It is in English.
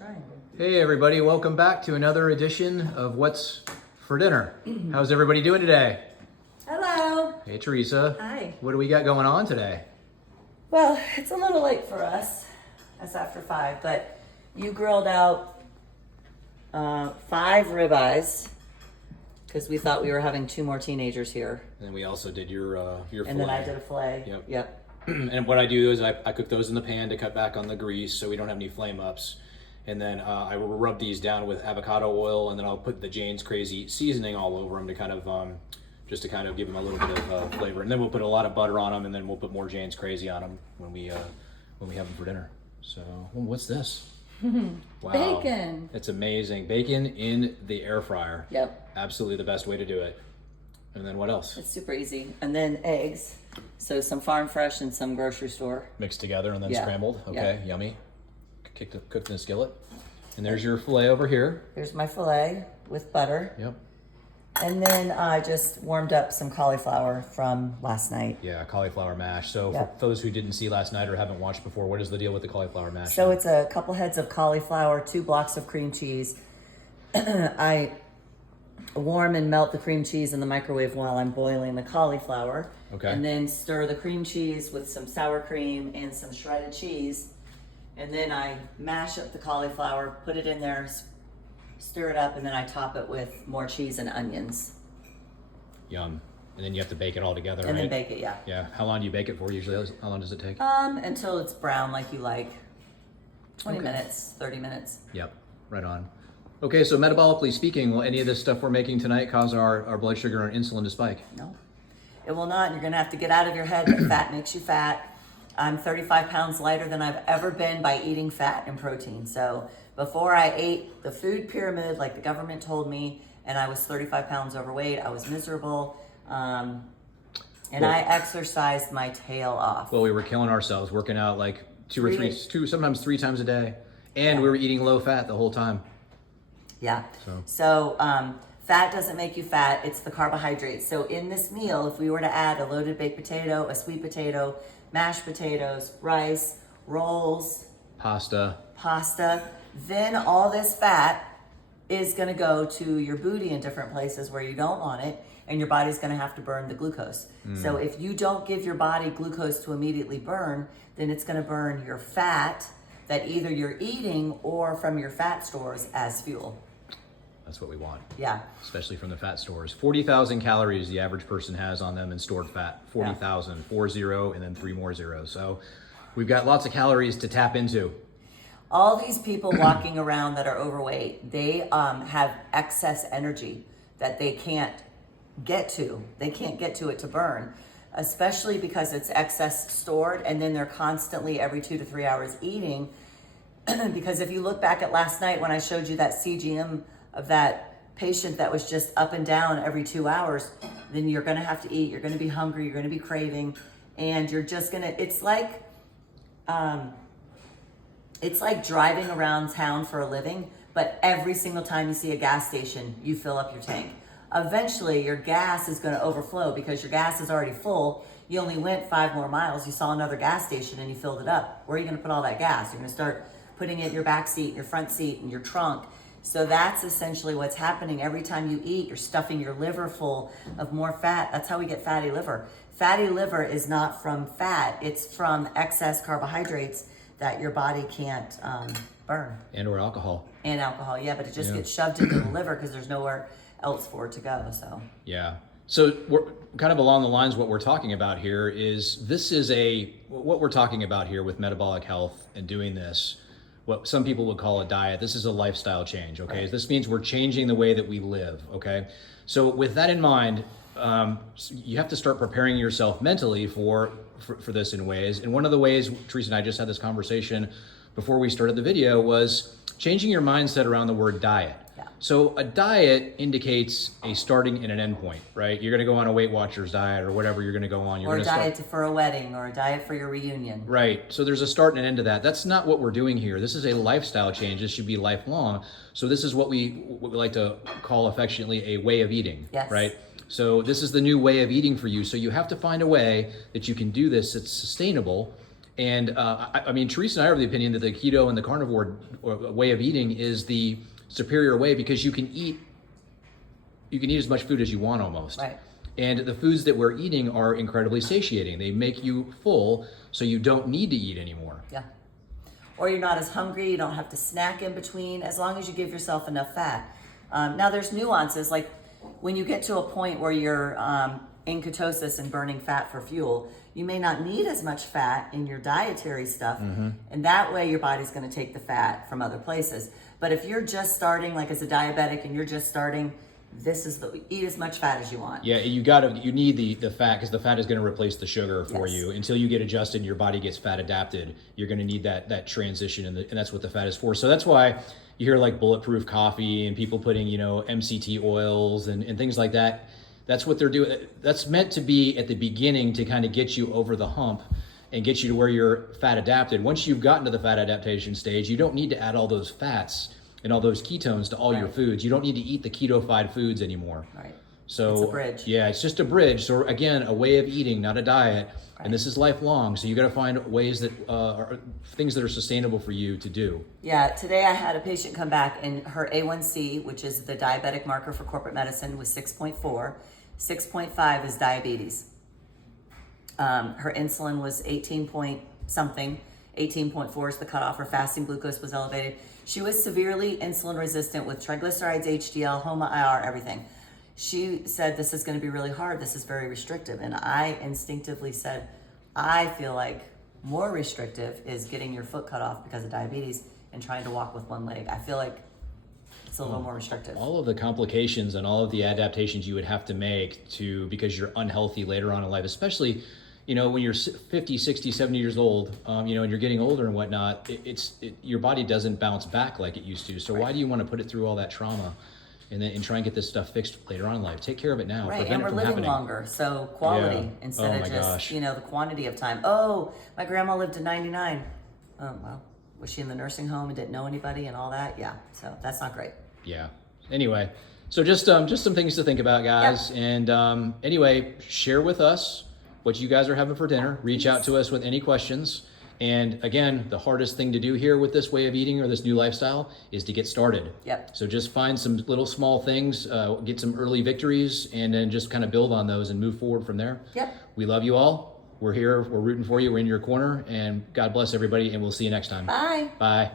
triangle. Hey everybody, welcome back to another edition of What's for Dinner. How's everybody doing today? Hello. Hey Teresa. Hi. What do we got going on today? Well, it's a little late for us. It's after 5, but you grilled out 5 ribeyes because we thought we were having 2 more teenagers here. And then we also did your fillet. And then I did a fillet. Yep. And what I do is I cook those in the pan to cut back on the grease so we don't have any flame ups. And then I will rub these down with avocado oil, and then I'll put the Jane's Crazy seasoning all over them to kind of just to kind of give them a little bit of flavor. And then we'll put a lot of butter on them, and then we'll put more Jane's Crazy on them when we have them for dinner. So, what's this? Wow. Bacon. It's amazing. Bacon in the air fryer. Yep. Absolutely the best way to do it. And then what else? It's super easy. And then eggs. So some farm fresh and some grocery store. Mixed together and then Yeah. scrambled. Okay, Yeah. yummy. Cooked in a skillet. And there's your filet over here. Here's my fillet with butter. Yep. And then I just warmed up some cauliflower from last night. Yeah, cauliflower mash. So Yep. for those who didn't see last night or haven't watched before, what is the deal with the cauliflower mash? So it's a couple heads of cauliflower, 2 blocks of cream cheese. I warm and melt the cream cheese in the microwave while I'm boiling the cauliflower. Okay. And then stir the cream cheese with some sour cream and some shredded cheese. And then I mash up the cauliflower, put it in there, stir it up, and then I top it with more cheese and onions. Yum. And then you have to bake it all together, And right? then bake it, yeah. Yeah. How long do you bake it for usually? How long does it take? Until it's brown like you like. 20 Okay. minutes, 30 minutes. Yep. Right on. Okay, so metabolically speaking, will any of this stuff we're making tonight cause our blood sugar and insulin to spike? No, it will not. You're going to have to get out of your head that fat makes you fat. I'm 35 pounds lighter than I've ever been by eating fat and protein. So before I ate the food pyramid like the government told me, and I was 35 pounds overweight, I was miserable. And I exercised my tail off. Well, we were killing ourselves, working out like sometimes 3 times a day. And we were eating low fat the whole time. Yeah. So fat doesn't make you fat. It's the carbohydrates. So in this meal, if we were to add a loaded baked potato, a sweet potato, mashed potatoes, rice, rolls, Pasta. then all this fat is going to go to your booty in different places where you don't want it, and your body's going to have to burn the glucose. So if you don't give your body glucose to immediately burn, then it's going to burn your fat that either you're eating or from your fat stores as fuel. That's what we want. Yeah. Especially from the fat stores. 40,000 calories the average person has on them in stored fat. 40,000, 40, and then 3 more zeros. So we've got lots of calories to tap into. All these people walking around that are overweight, they have excess energy that they can't get to. They can't get to it to burn, especially because it's excess stored, and then they're constantly every 2 to 3 hours eating. Because if you look back at last night when I showed you that CGM of that patient that was just up and down every 2 hours, then you're going to have to eat. You're going to be hungry. You're going to be craving, and you're just going to. It's like driving around town for a living, but every single time you see a gas station, you fill up your tank. Eventually, your gas is going to overflow because your gas is already full. You only went 5 more miles. You saw another gas station and you filled it up. Where are you going to put all that gas? You're going to start putting it in your back seat, your front seat, and your trunk. So that's essentially what's happening. Every time you eat, you're stuffing your liver full of more fat. That's how we get fatty liver. Fatty liver is not from fat. It's from excess carbohydrates that your body can't burn. And or alcohol. And alcohol, yeah, but it just gets shoved into the liver because there's nowhere else for it to go. So Yeah. So we're kind of along the lines what we're talking about here is what we're talking about here with metabolic health and doing this, what some people would call a diet. This is a lifestyle change, okay? Right. This means we're changing the way that we live, okay? So with that in mind, you have to start preparing yourself mentally for this in ways. And one of the ways, Teresa and I just had this conversation before we started the video, was changing your mindset around the word diet. Yeah. So a diet indicates a starting and an end point, right? You're going to go on a Weight Watchers diet or whatever you're going to go on. or a diet for a wedding, or a diet for your reunion. Right. So there's a start and an end to that. That's not what we're doing here. This is a lifestyle change. This should be lifelong. So this is what we like to call affectionately a way of eating. Yes. Right. So this is the new way of eating for you. So you have to find a way that you can do this that's sustainable And I mean, Teresa and I are of the opinion that the keto and the carnivore way of eating is the superior way, because you can eat as much food as you want almost. Right. And the foods that we're eating are incredibly satiating. They make you full, so you don't need to eat anymore. Yeah. Or you're not as hungry, you don't have to snack in between, as long as you give yourself enough fat. Now there's nuances, like when you get to a point where you're in ketosis and burning fat for fuel, you may not need as much fat in your dietary stuff, and that way your body's gonna take the fat from other places. But if you're just starting, like as a diabetic, and you're just starting, eat as much fat as you want. Yeah, you need the fat, because the fat is going to replace the sugar for Yes. you. Until you get adjusted and your body gets fat adapted, you're going to need that transition, and that's what the fat is for. So that's why you hear like bulletproof coffee and people putting, MCT oils and things like that. That's what they're doing. That's meant to be at the beginning to kind of get you over the hump and get you to where you're fat adapted. Once you've gotten to the fat adaptation stage, you don't need to add all those fats and all those ketones to all your foods. You don't need to eat the keto-fied foods anymore. Right. So it's a bridge. Yeah, it's just a bridge. So again, a way of eating, not a diet. Right. And this is lifelong. So you got to find ways that are things that are sustainable for you to do. Yeah. Today I had a patient come back, and her A1C, which is the diabetic marker for corporate medicine, was 6.4. 6.5 is diabetes. Her insulin was 18 point something. 18.4 is the cutoff. Her fasting glucose was elevated. She was severely insulin resistant with triglycerides, HDL, HOMA-IR, everything. She said, this is going to be really hard. This is very restrictive. And I instinctively said, I feel like more restrictive is getting your foot cut off because of diabetes and trying to walk with one leg. I feel like it's a little more restrictive. All of the complications and all of the adaptations you would have to make because you're unhealthy later on in life, especially when you're 50, 60, 70 years old, and you're getting older and whatnot, your body doesn't bounce back like it used to. So why do you want to put it through all that trauma and try and get this stuff fixed later on in life? Take care of it now. Right, Prevent and it we're from living happening. longer, so quality instead of just, the quantity of time. Oh, my grandma lived to 99. Oh, well, was she in the nursing home and didn't know anybody and all that? Yeah, so that's not great. Yeah. Anyway, so just some things to think about, guys. Yep. And anyway, share with us what you guys are having for dinner. Reach out to us with any questions. And again, the hardest thing to do here with this way of eating or this new lifestyle is to get started. Yep. So just find some little small things, get some early victories, and then just kind of build on those and move forward from there. Yep. We love you all. We're here. We're rooting for you. We're in your corner. And God bless everybody. And we'll see you next time. Bye. Bye.